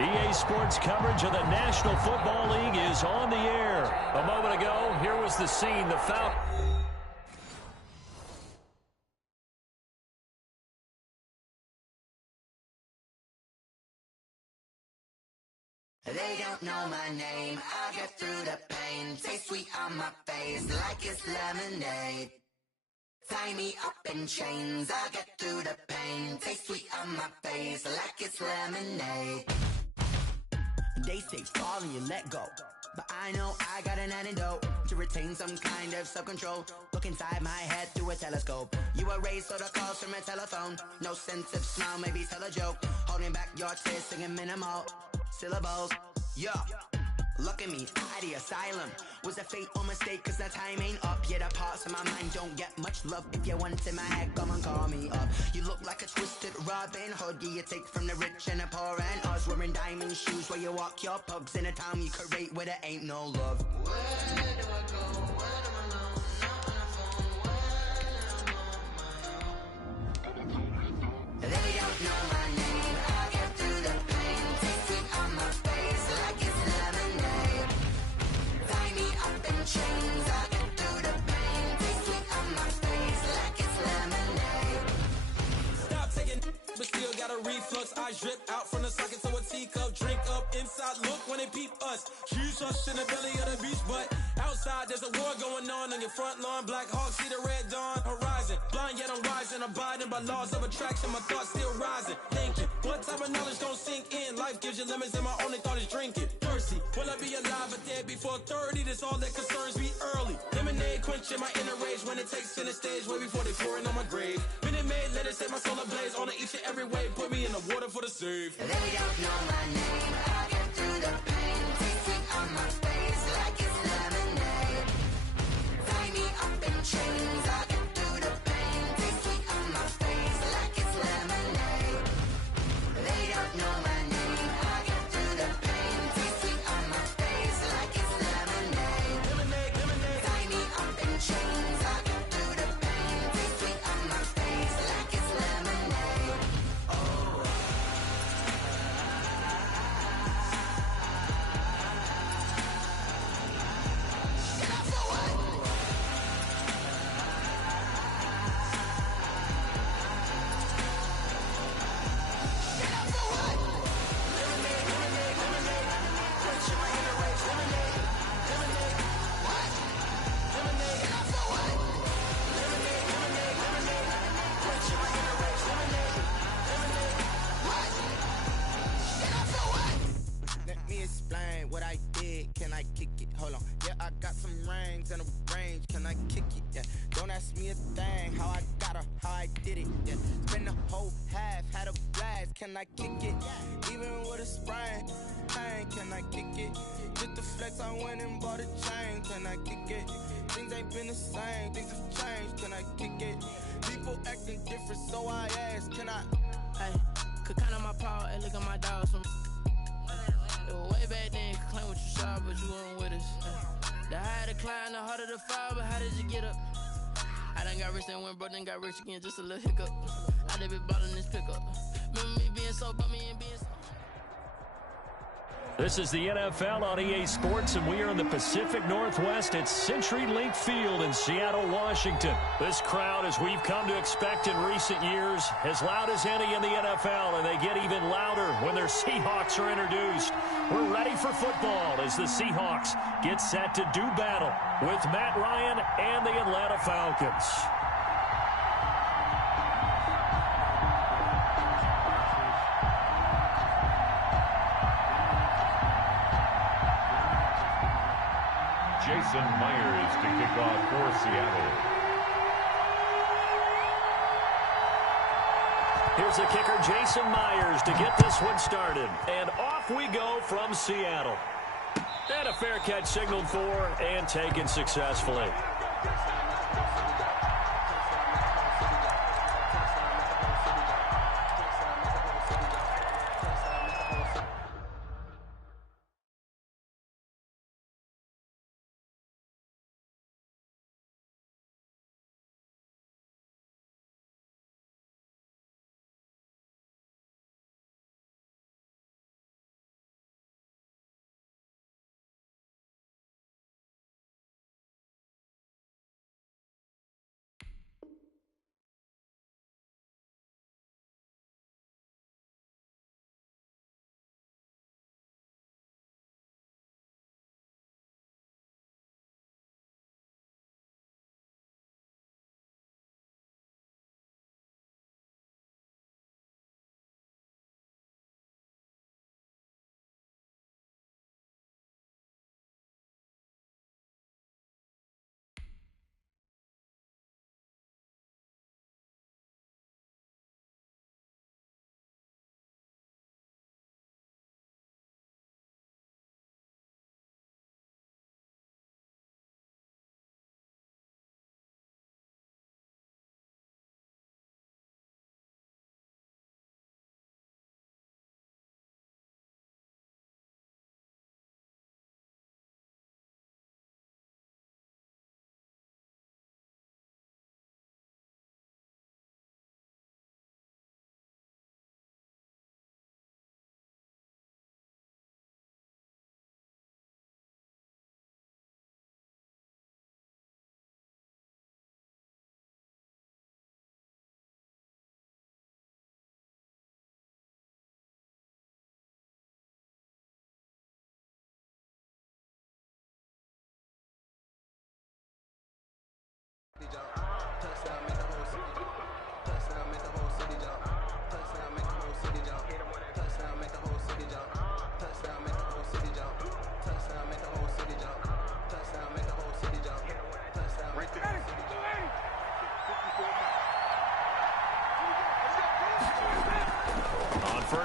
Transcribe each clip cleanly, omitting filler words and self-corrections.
EA Sports coverage of the National Football League is on the air. A moment ago, here was the scene. The foul. They don't know my name. I get through the pain. Taste sweet on my face like it's lemonade. Tie me up in chains. I get through the pain. Taste sweet on my face like it's lemonade. They say fall and you let go, but I know I got an antidote to retain some kind of self-control. Look inside my head through a telescope. You erase all the calls from a telephone. No sense of smile, maybe tell a joke. Holding back your tears, singing minimal syllables. Yeah, look at me, at the asylum. Was a fate or mistake, cause the time ain't up. Yeah, the parts of my mind don't get much love. If you want in my head, come and call me up. You look like a twisted Robin Hood. Yeah, you take from the rich and the poor and us. Wearing diamond shoes where you walk your pugs. In a town you create where there ain't no love. Where do I go? When I'm alone? Not on the phone. When I'm on my own. They don't know my name. I get through the pain. Taste sweet on my face like it's lemonade. Tie me up in chains. I get through the pain. Taste sweet on my face like it's lemonade. Stop taking, but still got a reflux. I drip out from the socket to a teacup. Drink up inside, look when they peep us. Jesus in the belly of the beast, but outside there's a war going on your front lawn. Black Hawk, see the red dawn horizon. Blind yet I'm rising, abiding by laws of attraction. My thoughts still rising, thinking what type of knowledge gon' sink in? Life gives you lemons and my only thought is drinking. Thirsty, will I be alive or dead before 30? That's all that concerns me early. Lemonade quenching my inner rage when it takes center stage way before they pour it on my grave. Minute Maid, let it set my soul ablaze on each and every way. Put me in the water for the save. They don't know my name. I get through the pain. Taste sweet on my face like it's lemonade. Tie me up in chains. I get through the pain. Taste sweet on my face like it's lemonade. They don't know my name. I get through the pain. Taste sweet on my face like it's lemonade. Lemonade, lemonade. Tie me up in chains. I get through the pain. Taste sweet on my face like it's lemonade. Oh. Let me explain what I did. Can I kick it? Hold on. Yeah, I got some rings and a range. Can I kick it? Yeah. Don't ask me a thing. How I got her, how I did it. Yeah. Spend the whole half, had a blast. Can I kick it? Even with a sprain, pain. Can I kick it? Just the flex, I went and bought a chain. Can I kick it? Things ain't been the same. Things have changed. Can I kick it? People acting different, so I ask. Can I? Hey, could count on my power and look at my dogs from. It was way back then, could claim what you saw, but you weren't with us. The higher the climb, the harder the fall, but how did you get up? I done got rich and went broke, then got rich again, just a little hiccup. I done been ballin' this pickup. Remember me being so bummy and being so. This is the NFL on EA Sports, and we are in the Pacific Northwest at CenturyLink Field in Seattle, Washington. This crowd, as we've come to expect in recent years, as loud as any in the NFL, and they get even louder when their Seahawks are introduced. We're ready for football as the Seahawks get set to do battle with Matt Ryan and the Atlanta Falcons. Jason Myers to kick off for Seattle. Here's the kicker, Jason Myers, to get this one started. And off we go from Seattle. And a fair catch signaled for and taken successfully.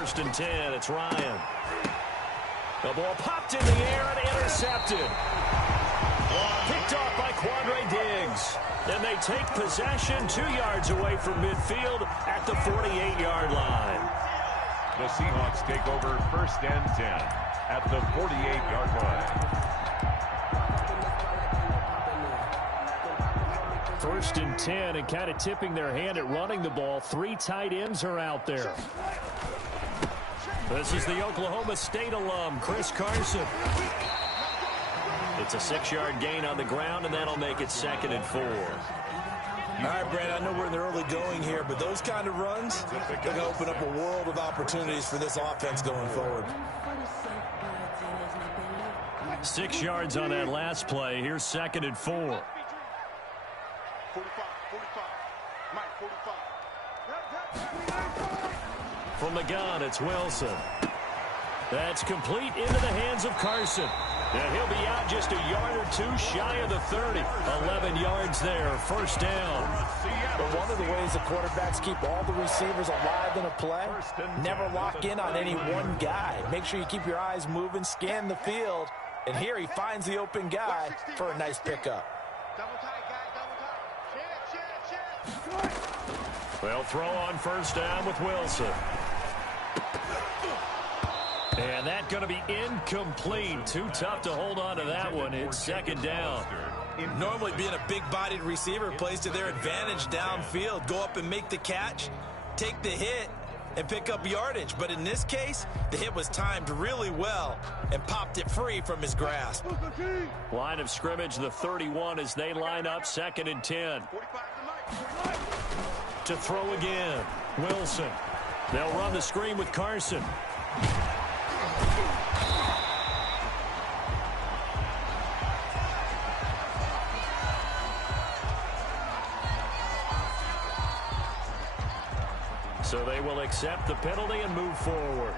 first and 10. It's Ryan. The ball popped in the air and intercepted. Picked off by Quandre Diggs. And they take possession 2 yards away from midfield at the 48-yard line. The Seahawks take over first and 10 at the 48-yard line. First and 10 and kind of tipping their hand at running the ball. 3 tight ends are out there. This is the Oklahoma State alum, Chris Carson. It's a 6-yard gain on the ground, and that'll make it 2nd and 4. All right, Brad, I know we're in the early going here, but those kind of runs, they're going to open up a world of opportunities for this offense going forward. 6 yards on that last play. Here's 2nd and 4. 45, Mike, 45. From the gun, it's Wilson. That's complete into the hands of Carson. And he'll be out just a yard or 2 shy of the 30. 11 yards there, first down. But one of the ways the quarterbacks keep all the receivers alive in a play, never lock in on any one guy. Make sure you keep your eyes moving, scan the field. And here he finds the open guy for a nice pickup. Double tight, guys, double tight. Chance. They'll throw on first down with Wilson. And that's going to be incomplete. Too tough to hold on to that one. It's 2nd down. Normally being a big-bodied receiver plays to their advantage downfield. Go up and make the catch, take the hit, and pick up yardage. But in this case, the hit was timed really well and popped it free from his grasp. Line of scrimmage, the 31 as they line up, 2nd and 10. To throw again, Wilson. They'll run the screen with Carson. So they will accept the penalty and move forward.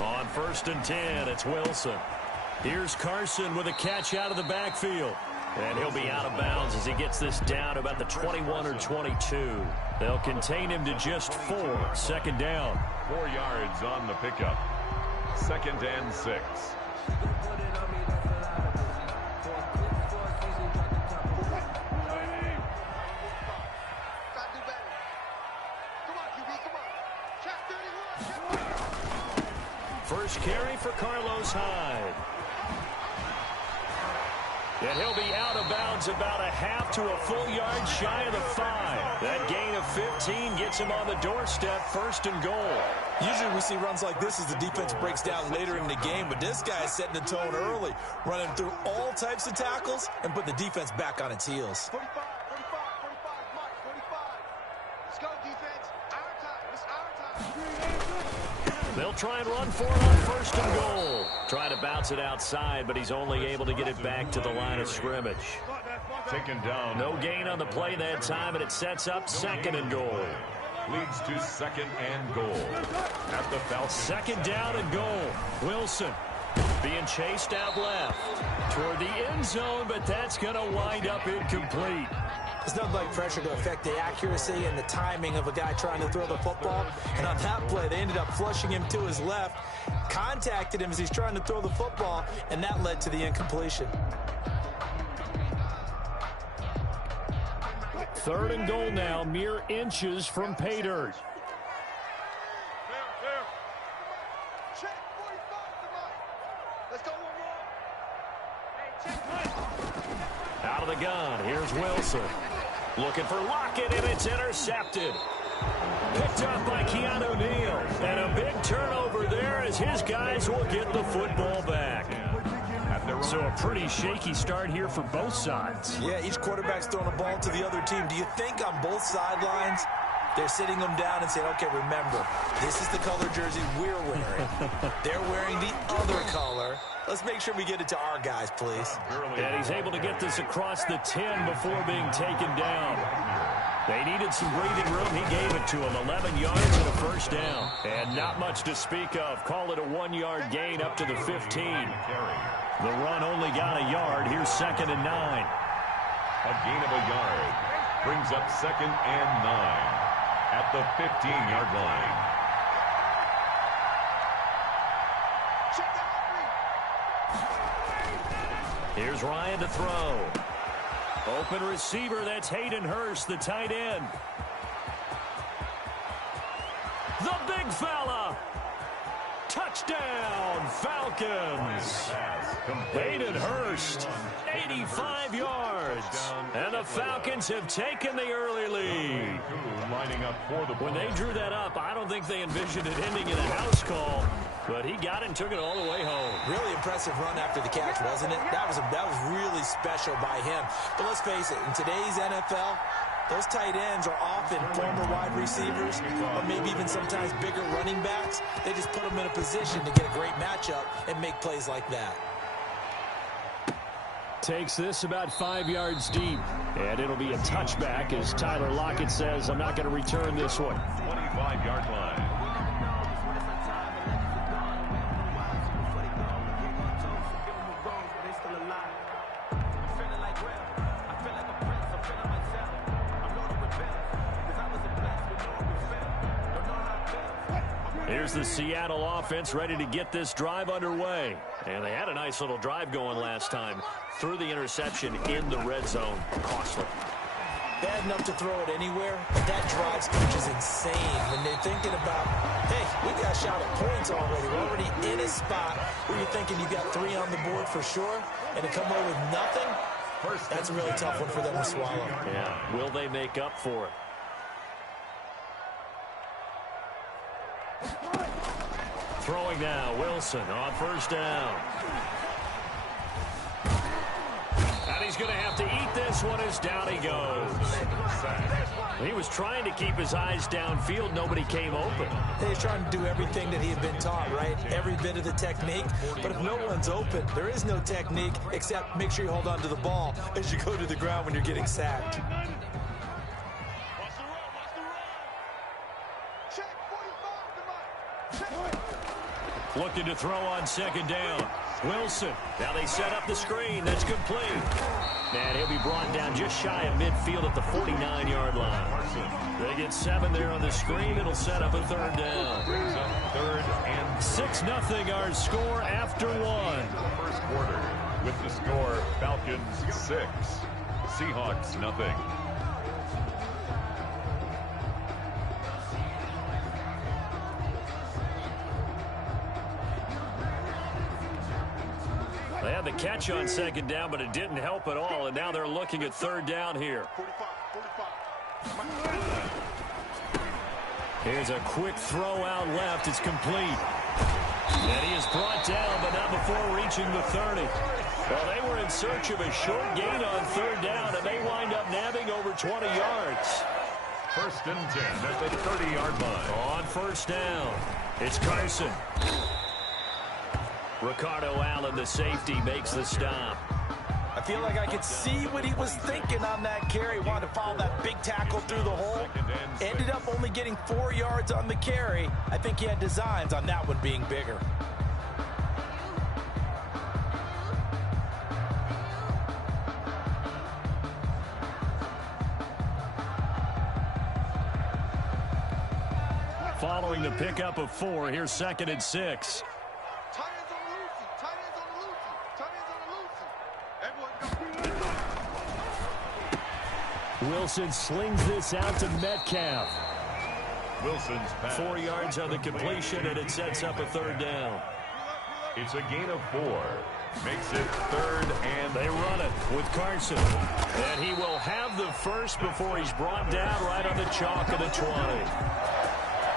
On first and 10, it's Wilson. Here's Carson with a catch out of the backfield. And he'll be out of bounds as he gets this down about the 21 or 22. They'll contain him to just 4. 2nd down. 4 yards on the pickup. 2nd and 6. First carry for Carlos Hyde. And he'll be out of bounds about a half to a full yard shy of the 5. That gain of 15 gets him on the doorstep, 1st and goal. Usually we see runs like this as the defense breaks down later in the game, but this guy is setting the tone early, running through all types of tackles and put the defense back on its heels. 45, Mike, 45. Let's go, defense. Our time. It's our time. They'll try and run for it on 1st and goal. Trying to bounce it outside, but he's only able to get it back to the line of scrimmage. Taken down. No gain on the play that time, and it sets up 2nd and goal. Leads to 2nd and goal. At the Falcons. 2nd down and goal. Wilson being chased out left toward the end zone, but that's going to wind up incomplete. There's nothing like pressure to affect the accuracy and the timing of a guy trying to throw the football. And on that play, they ended up flushing him to his left, contacted him as he's trying to throw the football, and that led to the incompletion. 3rd and goal now, mere inches from pay dirt. Check 45 to right. Let's go one more. Hey, check. Out of the gun, here's Wilson. Looking for Lockett, and it's intercepted. Picked up by Keanu Neal. And a big turnover there as his guys will get the football back. So a pretty shaky start here for both sides. Yeah, each quarterback's throwing a ball to the other team. Do you think on both sidelines they're sitting them down and saying, okay, remember, this is the color jersey we're wearing. They're wearing the other color. Let's make sure we get it to our guys, please. And he's able to get this across the 10 before being taken down. They needed some breathing room. He gave it to them. 11 yards and a first down. And not much to speak of. Call it a 1-yard gain up to the 15. The run only got a yard. Here's 2nd and 9. A gain of a yard brings up 2nd and 9 at the 15-yard line. Here's Ryan to throw. Open receiver, that's Hayden Hurst, the tight end. The big fella. Touchdown, Falcons. Hayden Hurst, 85 yards. And the Falcons have taken the early lead. When they drew that up, I don't think they envisioned it ending in a house call. But he got it and took it all the way home. Really impressive run after the catch, wasn't it? That was really special by him. But let's face it, in today's NFL, those tight ends are often former wide receivers or maybe even sometimes bigger running backs. They just put them in a position to get a great matchup and make plays like that. Takes this about 5 yards deep. And it'll be a touchback as Tyler Lockett says, I'm not going to return this one. 25-yard line. Here's the Seattle offense ready to get this drive underway. And they had a nice little drive going last time. Threw the interception in the red zone. Costly. Bad enough to throw it anywhere, but that drive coach is insane when they're thinking about, hey, we got a shot at points already. We're already in a spot where you're thinking you got 3 on the board for sure, and to come away with nothing, that's a really tough one for them to swallow. Yeah, will they make up for it? Throwing now, Wilson on first down. And he's going to have to eat this one as down he goes. He was trying to keep his eyes downfield. Nobody came open. He's trying to do everything that he had been taught, right? Every bit of the technique. But if no one's open, there is no technique except make sure you hold on to the ball as you go to the ground when you're getting sacked. Looking to throw on second down. Wilson. Now they set up the screen. That's complete. And he'll be brought down just shy of midfield at the 49-yard line. They get 7 there on the screen. It'll set up a third down. 6-0 our score after 1. First quarter with the score Falcons 6, Seahawks nothing. They had the catch on second down, but it didn't help at all, and now they're looking at third down here. Here's a quick throw out left. It's complete. And he is brought down, but not before reaching the 30. Well, they were in search of a short gain on third down, and they wind up nabbing over 20 yards. 1st and 10 at the 30-yard line. On first down, it's Carson. Ricardo Allen, the safety, makes the stop. I feel like I could see what he was thinking on that carry. Wanted to follow that big tackle through the hole. Ended up only getting 4 yards on the carry. I think he had designs on that one being bigger. Following the pickup of 4, here's 2nd and 6. Wilson slings this out to Metcalf. Wilson's pass. 4 yards on the completion, and it sets up a third down. It's a gain of 4. Makes it 3rd and... They run it with Carson. And he will have the first before he's brought down right on the chalk of the 20.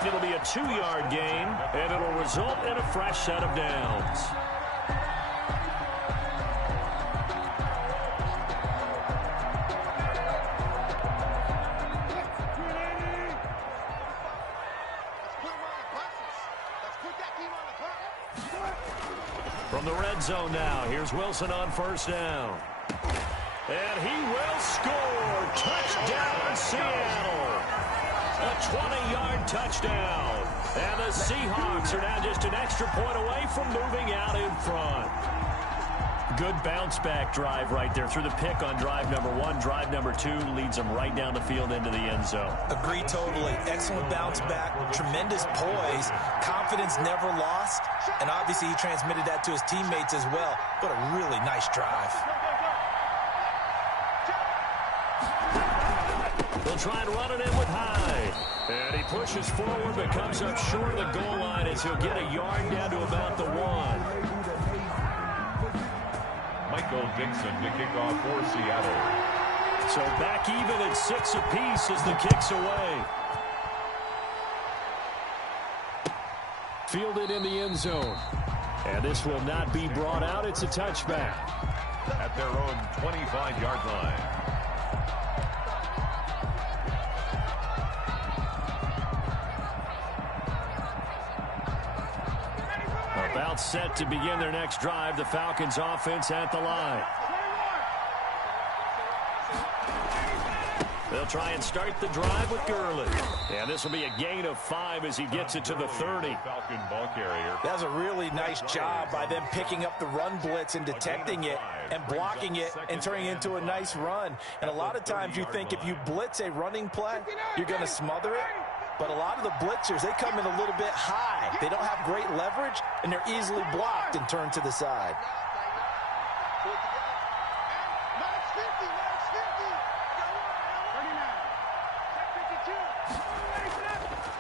It'll be a 2-yard gain, and it'll result in a fresh set of downs. From the red zone now, here's Wilson on first down. And he will score. Touchdown, Seattle. A 20-yard touchdown. And the Seahawks are now just an extra point away from moving out in front. Good bounce-back drive right there through the pick on drive number 1. Drive number 2 leads them right down the field into the end zone. Agree totally. Excellent bounce-back, tremendous poise, confidence never lost, and obviously he transmitted that to his teammates as well. What a really nice drive. They'll try and run it in with Hyde. And he pushes forward but comes up short of the goal line as he'll get a yard down to about the 1. Michael Dixon to kick off for Seattle. So back even at 6 apiece as the kick's away. Fielded in the end zone. And this will not be brought out. It's a touchback. At their own 25-yard line. About set to begin their next drive. The Falcons offense at the line. They'll try and start the drive with Gurley. And this will be a gain of 5 as he gets it to the 30. Falcon ball carrier. That's a really nice job by them picking up the run blitz and detecting it and blocking it and turning it into a nice run. And a lot of times you think if you blitz a running play, you're going to smother it. But a lot of the blitzers, they come in a little bit high. They don't have great leverage, and they're easily blocked and turned to the side.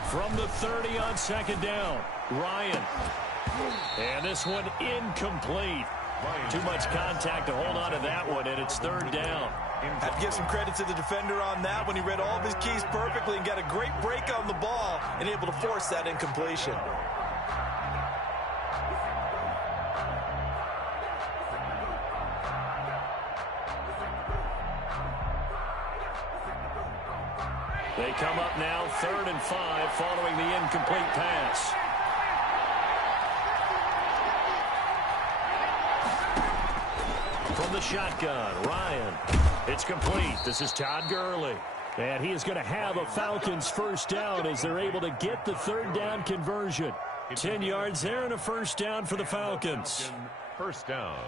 From the 30 on second down, Ryan. And this one incomplete. Too much contact to hold on to that one, and it's third down. Have to give some credit to the defender on that when he read all of his keys perfectly and got a great break on the ball and able to force that incompletion. They come up now 3rd and 5 following the incomplete pass. From the shotgun, Ryan. It's complete. This is Todd Gurley. And he is going to have a Falcons first down as they're able to get the 3rd down conversion. 10 yards there and a first down for the Falcons. First down.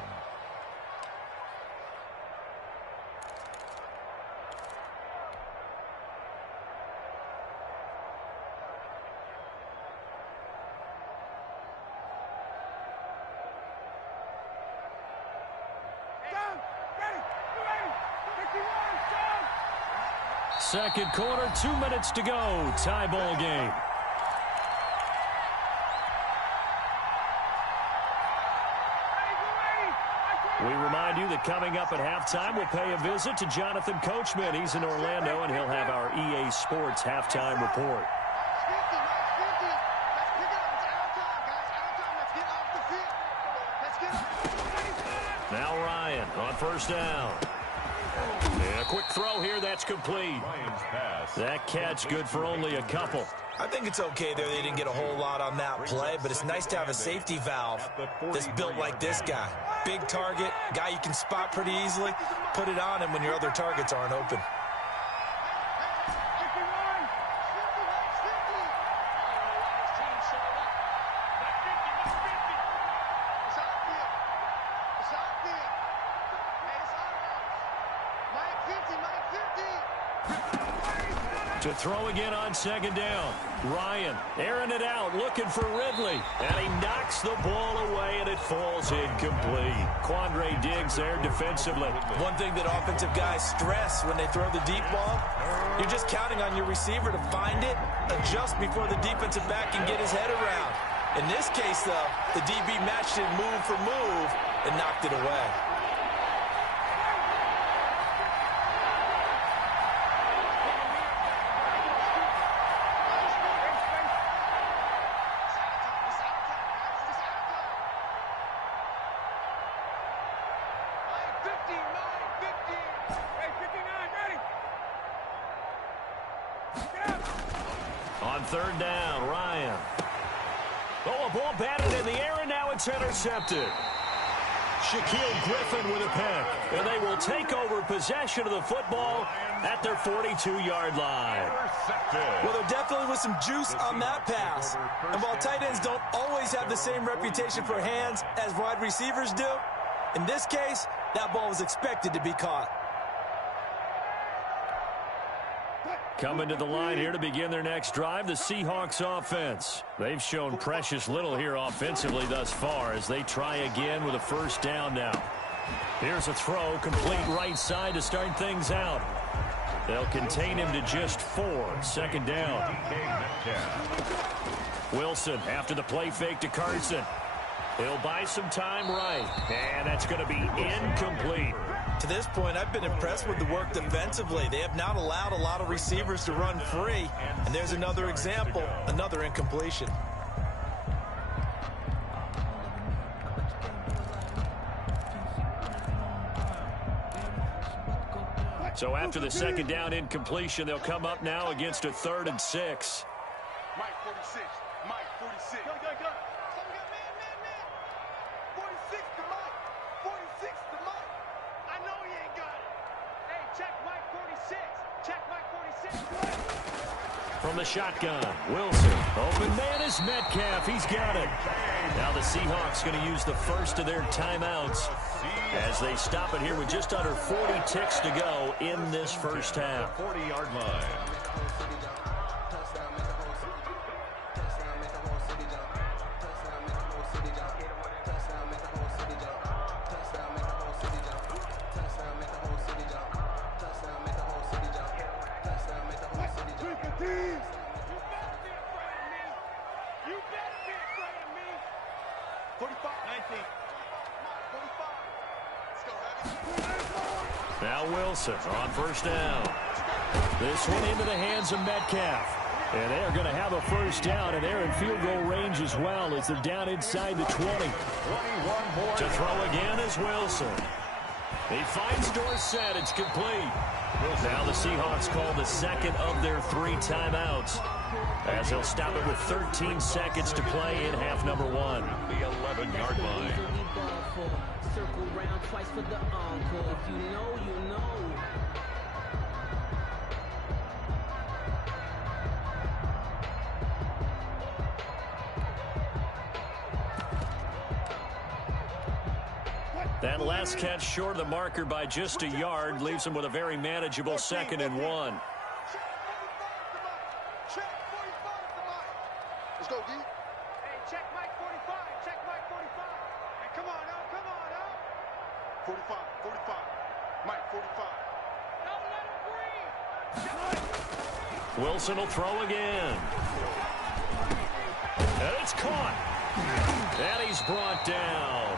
Second quarter, 2 minutes to go. Tie ball game. We remind you that coming up at halftime, we'll pay a visit to Jonathan Coachman. He's in Orlando, and he'll have our EA Sports halftime report. Now Ryan on first down. And a quick throw here, that's complete. That catch good for only a couple. I think it's okay there. They didn't get a whole lot on that play, but it's nice to have a safety valve that's built like this guy. Big target, guy you can spot pretty easily. Put it on him when your other targets aren't open. To throw again on second down. Ryan airing it out, looking for Ridley. And he knocks the ball away, and it falls incomplete. Quandre Diggs there defensively. One thing that offensive guys stress when they throw the deep ball, you're just counting on your receiver to find it, adjust before the defensive back can get his head around. In this case, though, the DB matched it move for move and knocked it away. On third down, Ryan. Oh, a ball batted in the air, and now it's intercepted. Shaquille Griffin with a pick. And they will take over possession of the football at their 42-yard line. Well, there definitely was some juice on that pass. And while tight ends don't always have the same reputation for hands as wide receivers do, in this case, that ball was expected to be caught. Coming to the line here to begin their next drive, the Seahawks offense. They've shown precious little here offensively thus far as they try again with a first down now. Here's a throw, complete right side to start things out. They'll contain him to just 4. Second down. Wilson after the play fake to Carson. He'll buy some time right, and that's going to be incomplete. To this point, I've been impressed with the work defensively. They have not allowed a lot of receivers to run free. And there's another example, another incompletion. So after the second down incompletion, they'll come up now against a 3rd and 6. Mike 46. Mike 46. Go, go, go. 46 to Mike. 46 to Mike. I know he ain't got it. Hey, check Mike 46. Check Mike 46. From the shotgun, Wilson. Open man is Metcalf. He's got it. Now the Seahawks going to use the first of their timeouts as they stop it here with just under 40 ticks to go in this first half. 40-yard line. Now Wilson on first down. This one into the hands of Metcalf. And they're going to have a first down, and they're in field goal range as well as they're down inside the 20. 21 more. To throw again is Wilson. He finds Dorsett. It's complete. Now the Seahawks call the second of their 3 timeouts as they'll stop it with 13 seconds to play in half number 1. The 11-yard line. Circle round twice for the encore. If you know, you know. That last catch short of the marker by just a yard leaves him with a very manageable 2nd and 1. Check 45 to Mike. Let's go, D. Hey, check Mike 45. Check Mike 45. Hey, come on now. Come on now. 45. 45. Mike 45. Don't let him breathe. Wilson will throw again. And it's caught. And he's brought down.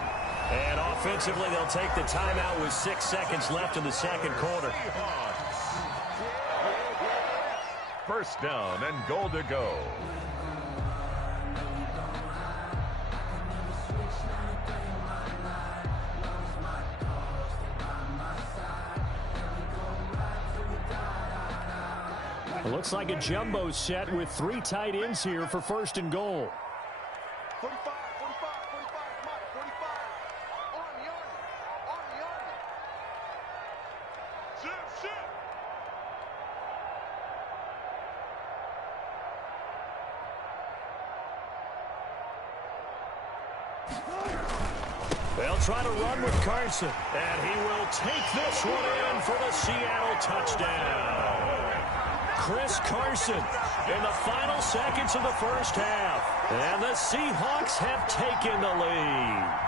And offensively, they'll take the timeout with 6 seconds left in the second quarter. First down and goal to go. It looks like a jumbo set with 3 tight ends here for first and goal. 45. 45. 45. Mike 45. Army. Army. Army. Shift. They'll try to run with Carson, and he will take this one in for the Seattle touchdown. Chris Carson in the final seconds of the first half, and the Seahawks have taken the lead.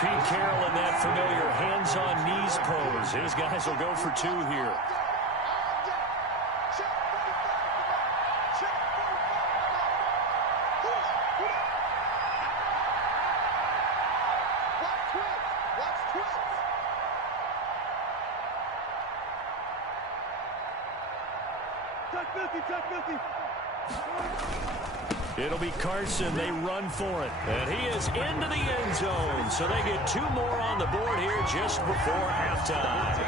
Pete Carroll in that familiar hands-on-knees pose. His guys will go for 2 here. Check 50. It'll be Carson. They run for it. And he is into the end zone. So they get 2 more on the board here just before halftime.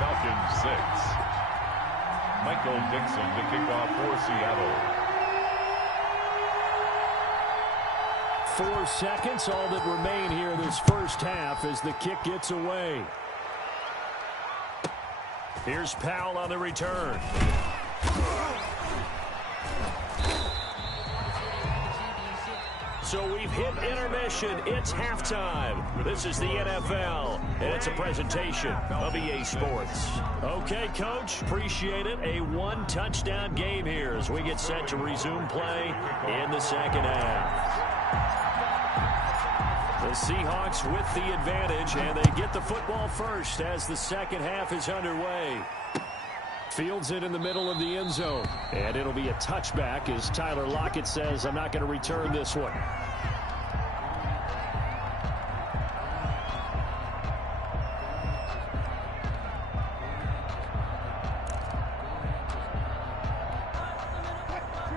Falcons 6. Michael Dixon to kick off for Seattle. 4 seconds, all that remain here this first half as the kick gets away. Here's Powell on the return. So we've hit intermission. It's halftime. This is the NFL, and it's a presentation of EA Sports. Okay, Coach, appreciate it. A 1-touchdown game here as we get set to resume play in the second half. The Seahawks with the advantage, and they get the football first as the second half is underway. Fields it in the middle of the end zone, and it'll be a touchback as Tyler Lockett says, I'm not going to return this one.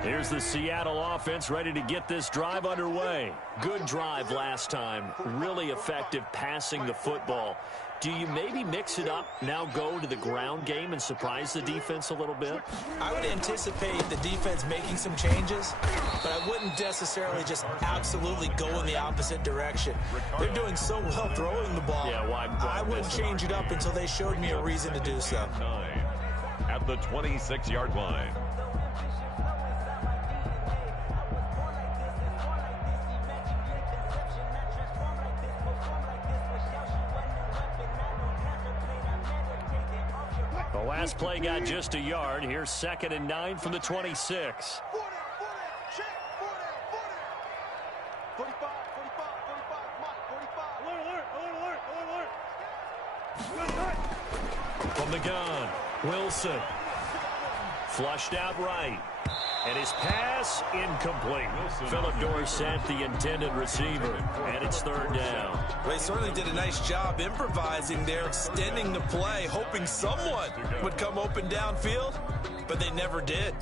Here's the Seattle offense ready to get this drive underway. Good drive last time. Really effective passing the football. Do you maybe mix it up, now go to the ground game and surprise the defense a little bit? I would anticipate the defense making some changes, but I wouldn't necessarily just absolutely go in the opposite direction. They're doing so well throwing the ball. Yeah, why I wouldn't change it up until they showed me a reason to do so. 9 at the 26-yard line. The last play got just a yard. Here's 2nd and 9 from the 26. 45, From the gun, Wilson. Flushed out right. And his pass incomplete. Philip Dorsett, the intended receiver. And it's 3rd down. Well, he certainly did a nice job improvising there, extending the play, hoping someone would come open downfield, but they never did.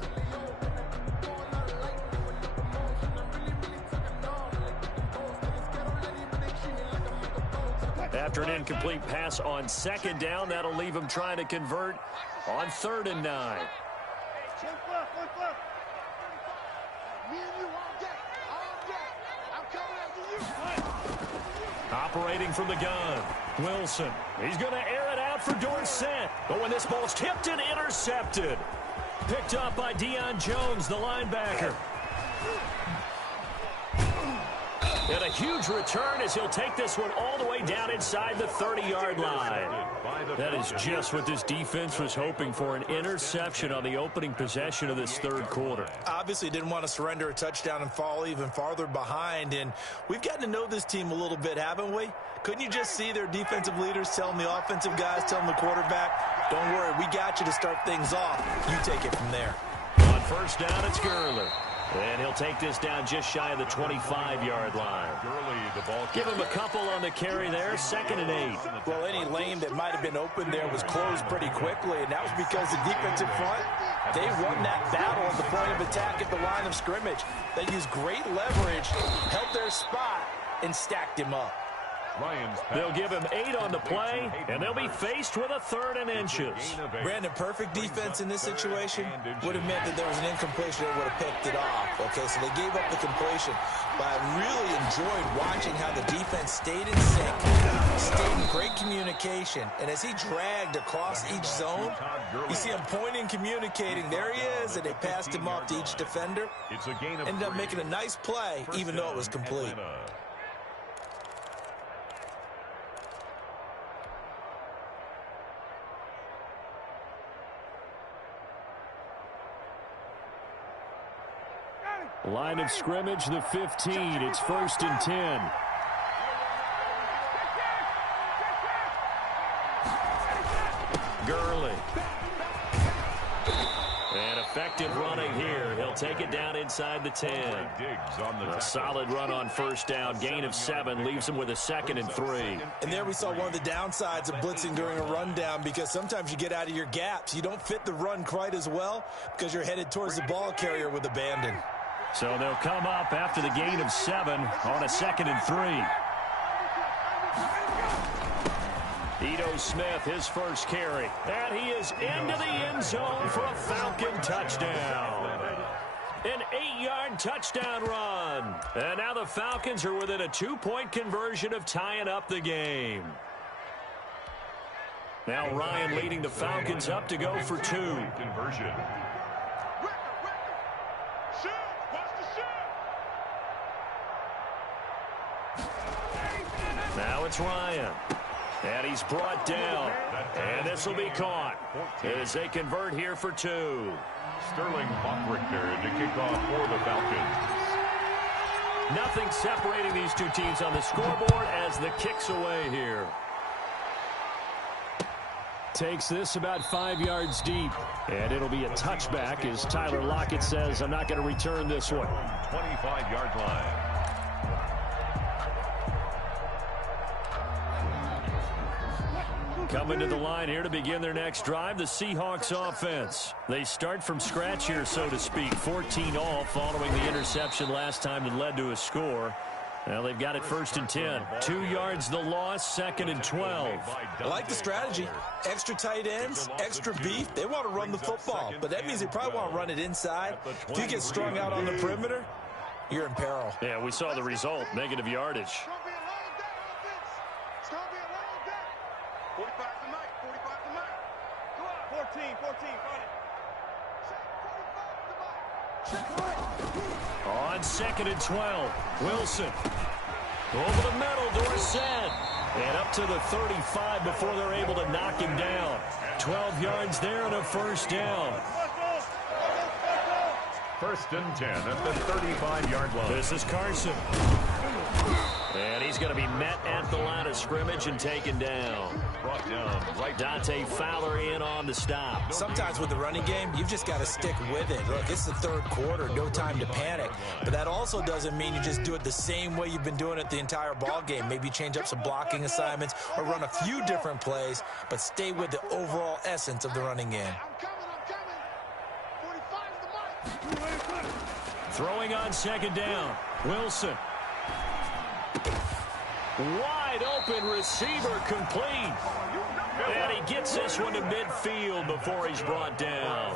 After an incomplete pass on 2nd down, that'll leave him trying to convert on 3rd and 9. Operating from the gun, Wilson. He's going to air it out for Dorsett. But when this ball's tipped and intercepted. Picked up by Deion Jones, the linebacker. And a huge return as he'll take this one all the way down inside the 30-yard line. That is just what this defense was hoping for, an interception on the opening possession of this 3rd quarter. Obviously didn't want to surrender a touchdown and fall even farther behind, and we've gotten to know this team a little bit, haven't we? Couldn't you just see their defensive leaders telling the offensive guys, telling the quarterback, don't worry, we got you to start things off. You take it from there. On 1st down, it's Gurley. And he'll take this down just shy of the 25-yard line. Give him a couple on the carry there, 2nd and 8. Well, any lane that might have been open there was closed pretty quickly, and that was because the defensive front, they won that battle at the point of attack at the line of scrimmage. They used great leverage, held their spot, and stacked him up. They'll give him 8 on the play, and they'll be faced with a 3rd and inches. Brandon, perfect defense in this situation would have meant that there was an incompletion that would have picked it off. Okay, so they gave up the completion, but I really enjoyed watching how the defense stayed in sync, stayed in great communication, and as he dragged across each zone, you see him pointing, communicating. There he is, and they passed him off to each defender. Ended up making a nice play, even though it was complete. Line of scrimmage, the 15. It's 1st and 10. Gurley. And effective running here. He'll take it down inside the 10. A solid run on first down. Gain of 7 leaves him with a 2nd and 3. And there we saw one of the downsides of blitzing during a rundown, because sometimes you get out of your gaps. You don't fit the run quite as well because you're headed towards the ball carrier with abandon. So they'll come up after the gain of 7 on a 2nd and 3. Ito Smith, his first carry. And he is into the end zone for a Falcon touchdown. An 8-yard touchdown run. And now the Falcons are within a 2-point conversion of tying up the game. Now Ryan leading the Falcons up to go for 2. Conversion. Now it's Ryan. And he's brought down. And this will be caught as they convert here for 2. Sterling Hockrichter to kick off for the Falcons. Nothing separating these two teams on the scoreboard as the kick's away here. Takes this about 5 yards deep. And it'll be a touchback as Tyler Lockett says, I'm not going to return this one. 25-yard line. Coming to the line here to begin their next drive, the Seahawks offense. They start from scratch here, so to speak. 14 all following the interception last time that led to a score. Well, they've got it 1st and 10. 2 yards the loss, 2nd and 12. I like the strategy. Extra tight ends, extra beef. They want to run the football, but that means they probably want to run it inside. If you get strung out on the perimeter, you're in peril. Yeah, we saw the result, negative yardage. 14, On 2nd and 12, Wilson. Over the middle, Dorsett. And up to the 35 before they're able to knock him down. 12 yards there and a first down. 1st and 10 at the 35-yard line. This is Carson. And he's going to be met at the line of scrimmage and taken down. Brought down right. Dante Fowler in on the stop. Sometimes with the running game, you've just got to stick with it. Look, it's the 3rd quarter, no time to panic. But that also doesn't mean you just do it the same way you've been doing it the entire ball game. Maybe change up some blocking assignments or run a few different plays, but stay with the overall essence of the running game. Throwing on 2nd down, Wilson. Wide open receiver complete. And he gets this one to midfield before he's brought down.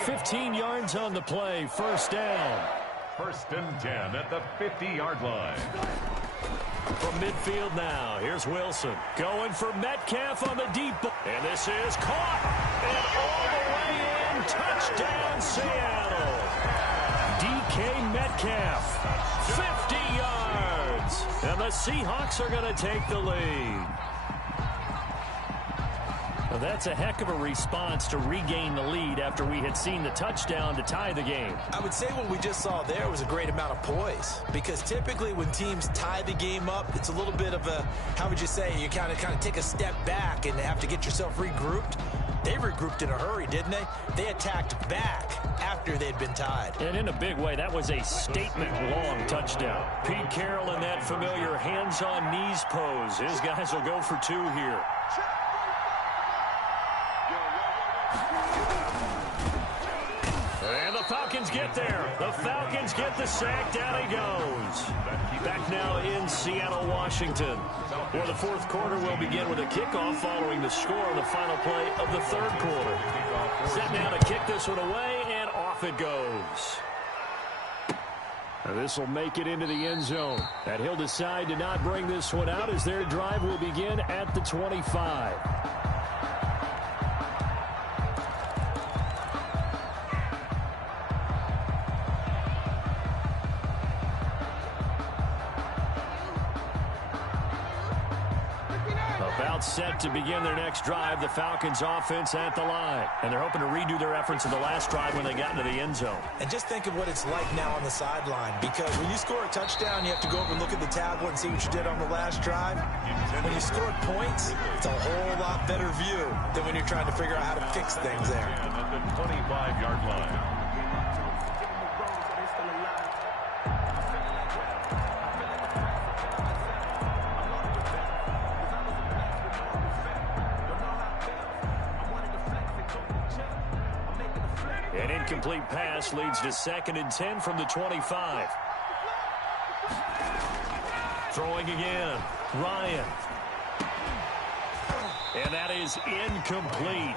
15 yards on the play, first down. 1st and 10 at the 50-yard line. From midfield now, here's Wilson. Going for Metcalf on the deep ball. And this is caught. And all the way in, touchdown Seattle. DK Metcalf, 50 yards. And the Seahawks are going to take the lead. Well, that's a heck of a response to regain the lead after we had seen the touchdown to tie the game. I would say what we just saw there was a great amount of poise, because typically when teams tie the game up, it's a little bit of a, how would you say, you kind of take a step back and have to get yourself regrouped. They regrouped in a hurry, didn't they? They attacked back after they'd been tied. And in a big way, that was a statement-long touchdown. Pete Carroll in that familiar hands-on-knees pose. His guys will go for 2 here. And the Falcons get there. The Falcons get the sack. Down he goes. Back now in Seattle, Washington, where the 4th quarter will begin with a kickoff following the score on the final play of the 3rd quarter. Set now to kick this one away, and off it goes. This will make it into the end zone. And he'll decide to not bring this one out as their drive will begin at the 25. about set to begin their next drive. The Falcons offense at the line. And they're hoping to redo their efforts in the last drive when they got into the end zone. And just think of what it's like now on the sideline, because when you score a touchdown, you have to go over and look at the tablet and see what you did on the last drive. When you score points, it's a whole lot better view than when you're trying to figure out how to fix things there. At the 25-yard line. An incomplete pass leads to 2nd and 10 from the 25. Throwing again. Ryan. And that is incomplete.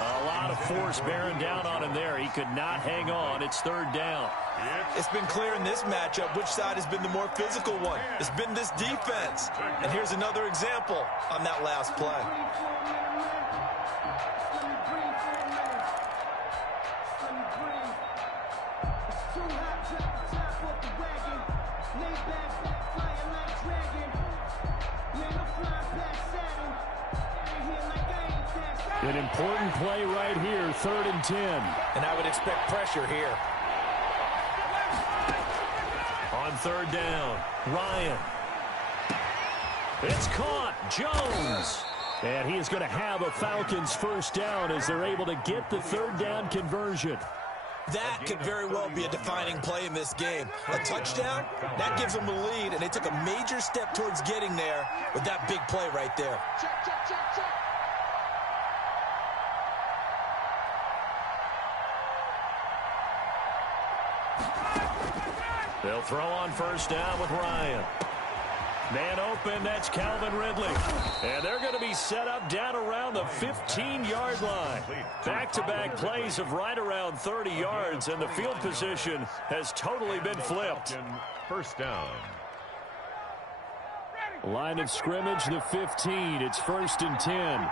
A lot of force bearing down on him there. He could not hang on. It's 3rd down. It's been clear in this matchup which side has been the more physical one. It's been this defense. And here's another example on that last play. An important play right here, 3rd and 10. And I would expect pressure here. On 3rd down, Ryan. It's caught. Jones. And he is going to have a Falcons 1st down as they're able to get the 3rd down conversion. That could very well be a defining play in this game. A touchdown, that gives them the lead, and they took a major step towards getting there with that big play right there. Check, check, check, check. They'll throw on 1st down with Ryan. Man open, that's Calvin Ridley. And they're going to be set up down around the 15-yard line. Back-to-back plays of right around 30 yards, and the field position has totally been flipped. 1st down. Line of scrimmage, the 15. It's 1st and 10.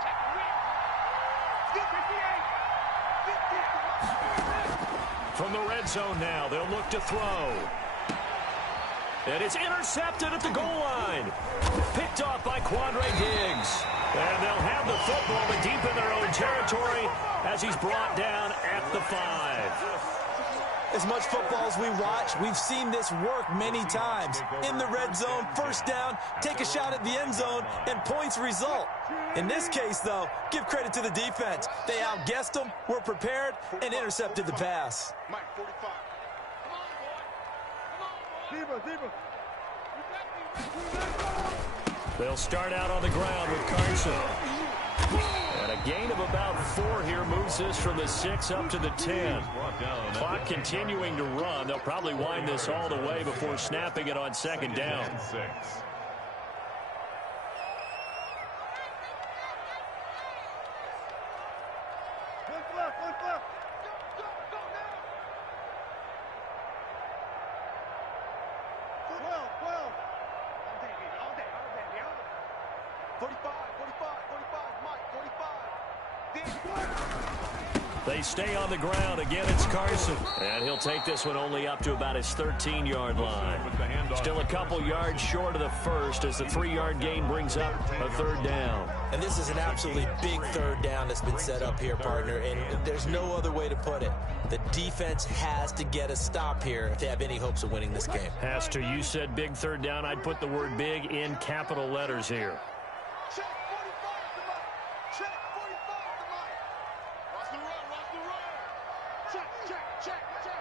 From the red zone now, they'll look to throw. And it's intercepted at the goal line. Picked off by Quandre Diggs. And they'll have the football but deep in their own territory as he's brought down at the 5. As much football as we watch, we've seen this work many times. In the red zone, 1st down, take a shot at the end zone, and points result. In this case, though, give credit to the defense. They outguessed them, were prepared, and intercepted the pass. Mike, 45. They'll start out on the ground with Carson. And a gain of about 4 here moves this from the 6 up to the 10. Clock continuing to run. They'll probably wind this all the way before snapping it on 2nd down. 6. They stay on the ground. Again, it's Carson. And he'll take this one only up to about his 13-yard line. Still a couple yards short of the 1st as the 3-yard gain brings up a 3rd down. And this is an absolutely big 3rd down that's been set up here, partner, and there's no other way to put it. The defense has to get a stop here if they have any hopes of winning this game. Has to. You said big 3rd down. I'd put the word big in capital letters here. Check 45 to Mike. Check 45 to Mike. Watch the run, watch the run. Check, check, check, check.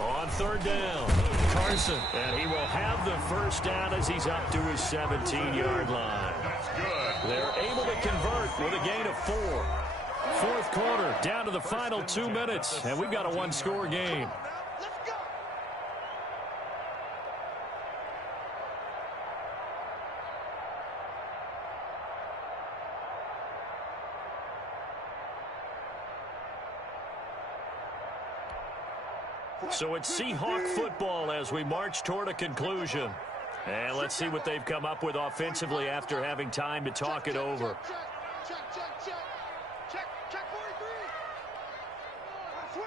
On 3rd down, Carson. And he will have the 1st down as he's up to his 17-yard line. They're able to convert with a gain of 4. 4th quarter, down to the final 2 minutes, and we've got a 1-score game. So it's Seahawk football as we march toward a conclusion. And let's see what they've come up with offensively after having time to talk it over. Check, check, check. Check, check 43. Switch,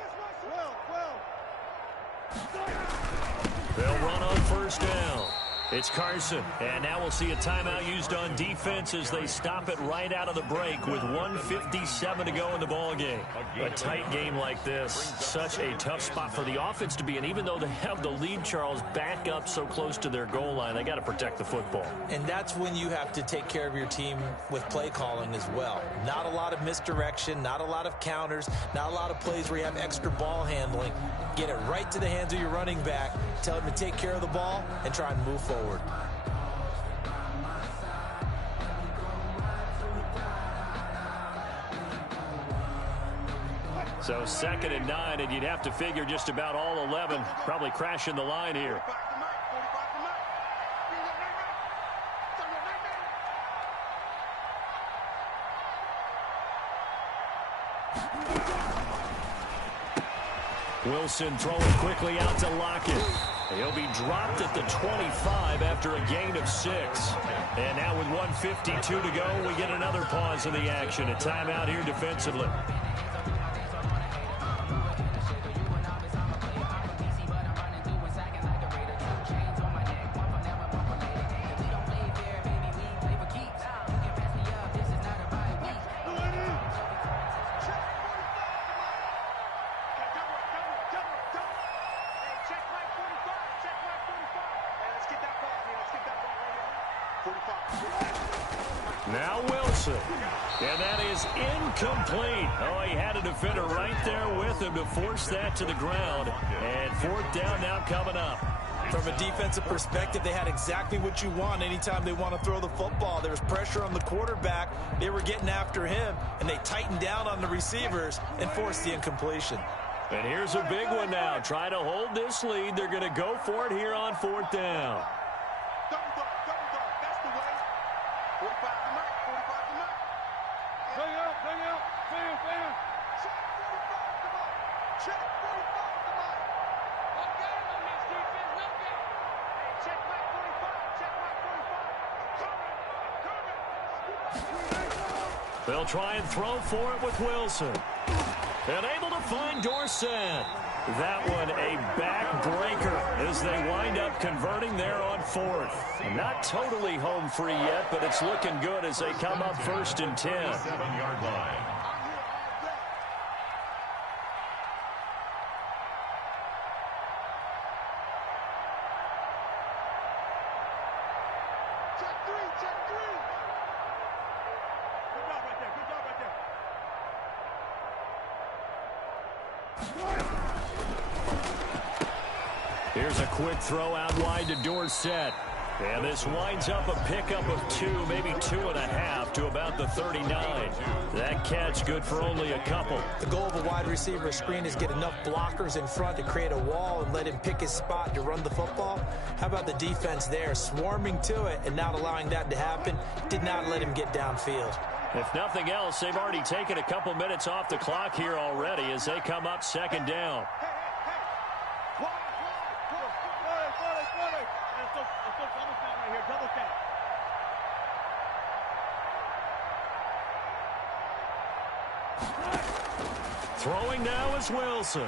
They'll run on first down. It's Carson, and now we'll see a timeout used on defense as they stop it right out of the break with 1:57 to go in the ballgame. A tight game like this, such a tough spot for the offense to be in. Even though they have the lead, Charles, back up so close to their goal line, they got to protect the football. And that's when you have to take care of your team with play calling as well. Not a lot of misdirection, not a lot of counters, not a lot of plays where you have extra ball handling. Get it right to the hands of your running back, tell him to take care of the ball, and try and move forward. So 2nd and 9, and you'd have to figure just about all 11 probably crashing the line here. Wilson throwing quickly out to Lockett. He'll be dropped at the 25 after a gain of 6. And now with 1:52 to go, we get another pause in the action. A timeout here defensively. Now Wilson, and that is incomplete. Oh, he had a defender right there with him to force that to the ground. And 4th down now coming up. From a defensive perspective, they had exactly what you want anytime they want to throw the football. There was pressure on the quarterback. They were getting after him, and they tightened down on the receivers and forced the incompletion. And here's a big one now. Trying to hold this lead. They're going to go for it here on 4th down. They'll try and throw for it with Wilson. And able to find Dorsett. That one a backbreaker as they wind up converting there on 4th. Not totally home free yet, but it's looking good as they come up 1st and 10. 7-yard line. Here's a quick throw out wide to Dorsett. And this winds up a pickup of 2, maybe 2.5 to about the 39. That catch good for only a couple. The goal of a wide receiver screen is get enough blockers in front to create a wall and let him pick his spot to run the football. How about the defense there, swarming to it and not allowing that to happen? Did not let him get downfield. If nothing else, they've already taken a couple minutes off the clock here already as they come up 2nd down. Throwing now is Wilson.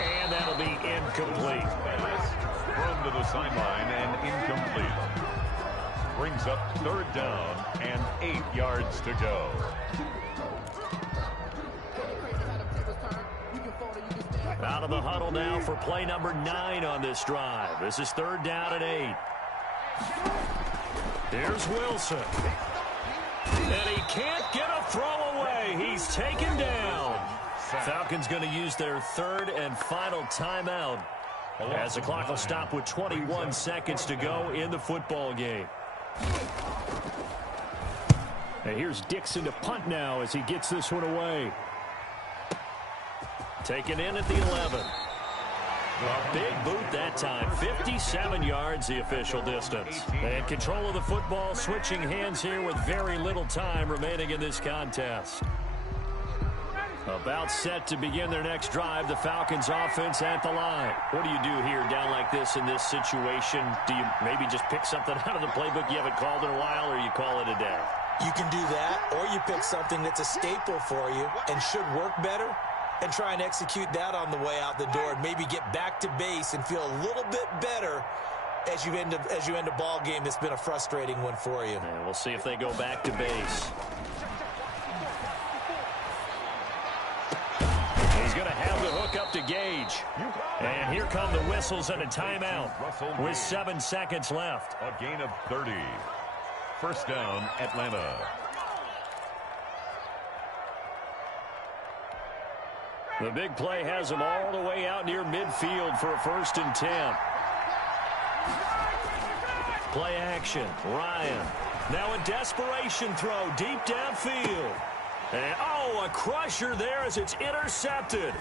And that'll be incomplete. Thrown to the sideline and incomplete. Brings up 3rd down and 8 yards to go. Out of the huddle now for play number 9 on this drive. This is 3rd down and 8. Here's Wilson. And he can't get a throw away. He's taken down. Falcons going to use their 3rd and final timeout as the clock will stop with 21 seconds to go in the football game. And here's Dixon to punt now as he gets this one away. Taken in at the 11. A big boot that time. 57 yards the official distance. And control of the football switching hands here with very little time remaining in this contest. About set to begin their next drive. The Falcons offense at the line. What do you do here down like this in this situation? Do you maybe just pick something out of the playbook you haven't called in a while, or you call it a day? You can do that, or you pick something that's a staple for you and should work better and try and execute that on the way out the door and maybe get back to base and feel a little bit better as you end a ball game that's been a frustrating one for you. And we'll see if they go back to base. He's going to have the hook up to Gage. And here come the whistles and a timeout with 7 seconds left. A gain of 30. First down, Atlanta. The big play has him all the way out near midfield for a 1st and 10. Play action. Ryan. Now a desperation throw deep downfield. And, a crusher there as it's intercepted.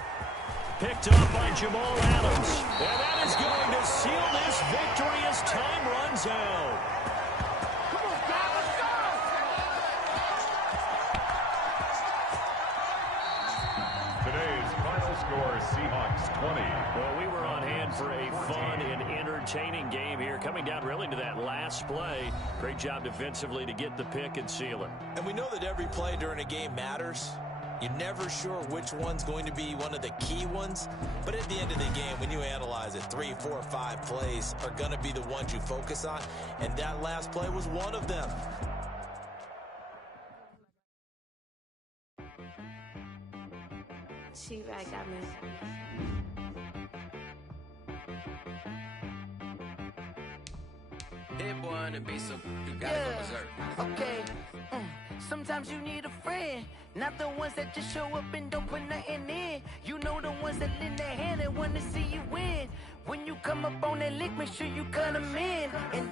Picked up by Jamal Adams. And that is going to seal this victory as time runs out. Today's final score, Seahawks 20. Well, we were on hand for a fun and entertaining game here, coming down really to that last play. Great job defensively to get the pick and seal it. And we know that every play during a game matters. You're never sure which one's going to be one of the key ones. But at the end of the game, when you analyze it, 3, 4, 5 plays are going to be the ones you focus on. And that last play was one of them. She-Rag got me. Hit boy on the beat, so you gotta go berserk. Okay. Sometimes you need a friend, not the ones that just show up and don't put nothing in. You know the ones that lend their hand and want to see you win. When you come up on that lick, make sure you cut them in. And